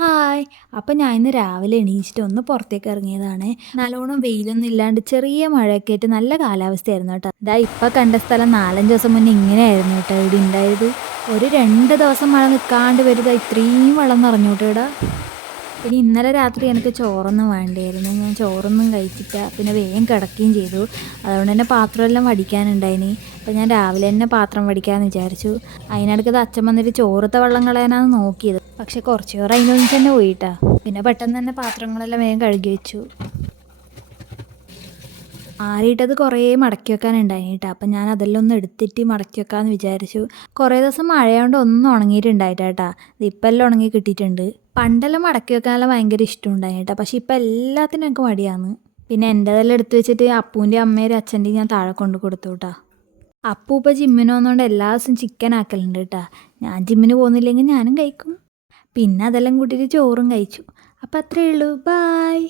Hi! അപ്പം ഞാൻ ഇന്ന് രാവിലെ എണീച്ചിട്ട് ഒന്ന് പുറത്തേക്ക് ഇറങ്ങിയതാണേ. നല്ലോണം വെയിലൊന്നും ഇല്ലാണ്ട് ചെറിയ മഴയൊക്കെ ആയിട്ട് നല്ല കാലാവസ്ഥയായിരുന്നു കേട്ടോ. ദാ ഇപ്പം കണ്ട സ്ഥലം 4, 5 ദിവസം മുന്നേ ഇങ്ങനെയായിരുന്നു കേട്ടോ ഇവിടെ ഉണ്ടായത്. ഒരു 2 ദിവസം മഴ നിൽക്കാണ്ട് വരുതാ ഇത്രയും വെള്ളം നിറഞ്ഞു കേട്ടോ ഇവിടെ. പിന്നെ ഇന്നലെ രാത്രി എനിക്ക് ചോറൊന്നും വേണ്ടായിരുന്നു. ഞാൻ ചോറൊന്നും കഴിച്ചില്ല. പിന്നെ വേഗം കിടക്കുകയും ചെയ്തു. അതുകൊണ്ട് തന്നെ പാത്രമെല്ലാം വടിക്കാനുണ്ടായിനി. അപ്പോൾ ഞാൻ രാവിലെ തന്നെ പാത്രം വടിക്കാമെന്ന് വിചാരിച്ചു. അതിനിടയ്ക്ക് അച്ഛൻ വന്നിട്ട് ചോറത്തെ വെള്ളം കളയാനാണ് നോക്കിയത്. പക്ഷെ കുറച്ച് ചോറ് അതിനൊന്നും തന്നെ പോയിട്ടാ. പിന്നെ പെട്ടെന്ന് തന്നെ പാത്രങ്ങളെല്ലാം വേഗം കഴുകി വെച്ചു. ആറിയിട്ടത് കുറേ മടക്കി വെക്കാനുണ്ടായിനി കേട്ടോ. അപ്പം ഞാൻ അതെല്ലാം ഒന്ന് എടുത്തിട്ട് മടക്കി വെക്കാമെന്ന് വിചാരിച്ചു. കുറേ ദിവസം മഴയായതുകൊണ്ട് ഒന്നും ഉണങ്ങിയിട്ടുണ്ടായിട്ടാ കേട്ടോ. ഇപ്പം എല്ലാം ഉണങ്ങി കിട്ടിയിട്ടുണ്ട്. പണ്ടെല്ലാം മടക്കി വെക്കാനെല്ലാം ഭയങ്കര ഇഷ്ടമുണ്ടായി കേട്ടോ. പക്ഷെ ഇപ്പം എല്ലാത്തിനും എനിക്ക് മടിയാണ്. പിന്നെ എൻ്റെതെല്ലാം എടുത്ത് വെച്ചിട്ട് അപ്പൂൻ്റെയും അമ്മേരും അച്ഛൻ്റെയും ഞാൻ താഴെ കൊണ്ട് കൊടുത്തു കേട്ടോ. അപ്പൂ ഇപ്പം ജിമ്മിന് പോകുന്നതുകൊണ്ട് എല്ലാ ദിവസവും ചിക്കൻ ആക്കലുണ്ട് കേട്ടോ. ഞാൻ ജിമ്മിന് പോകുന്നില്ലെങ്കിൽ ഞാനും കഴിക്കും. പിന്നെ അതെല്ലാം കൂട്ടിയിട്ട് ചോറും കഴിച്ചു. അപ്പം അത്രയേ ഉള്ളൂ. ബായ്.